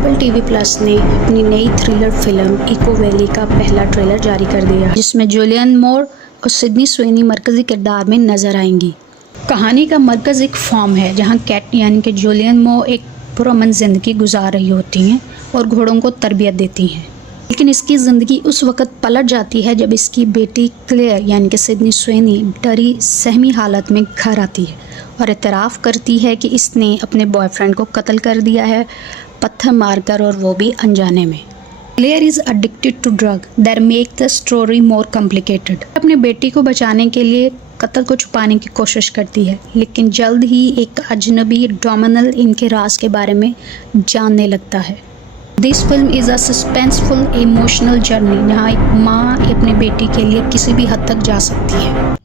Apple TV plus ने अपनी नई थ्रिलर फिल्म इको वैली का पहला ट्रेलर जारी कर दिया, जिसमें जुलियन मोर और सिडनी स्वेनी मरकजी किरदार में नजर आएंगी। कहानी का मरकज एक फार्म है जहां कैट यानी कि जुलियन मोर एक पुरअमन जिंदगी गुजार रही होती हैं और घोड़ों को तरबियत देती हैं। लेकिन इसकी ज़िंदगी उस वक़्त पलट जाती है जब इसकी बेटी क्लेयर यानी कि सिडनी स्वेनी डरी सहमी हालत में घर आती है और इतराफ़ करती है कि इसने अपने बॉयफ्रेंड को कत्ल कर दिया है, पत्थर मारकर, और वो भी अनजाने में। Claire is addicted to drug that make the story more complicated. अपने बेटी को बचाने के लिए कत्ल को छुपाने की कोशिश करती है, लेकिन जल्द ही एक अजनबी डोमिनल इनके राज के बारे में जानने लगता है। This film is a suspenseful emotional journey जहाँ एक माँ अपने बेटी के लिए किसी भी हद तक जा सकती है।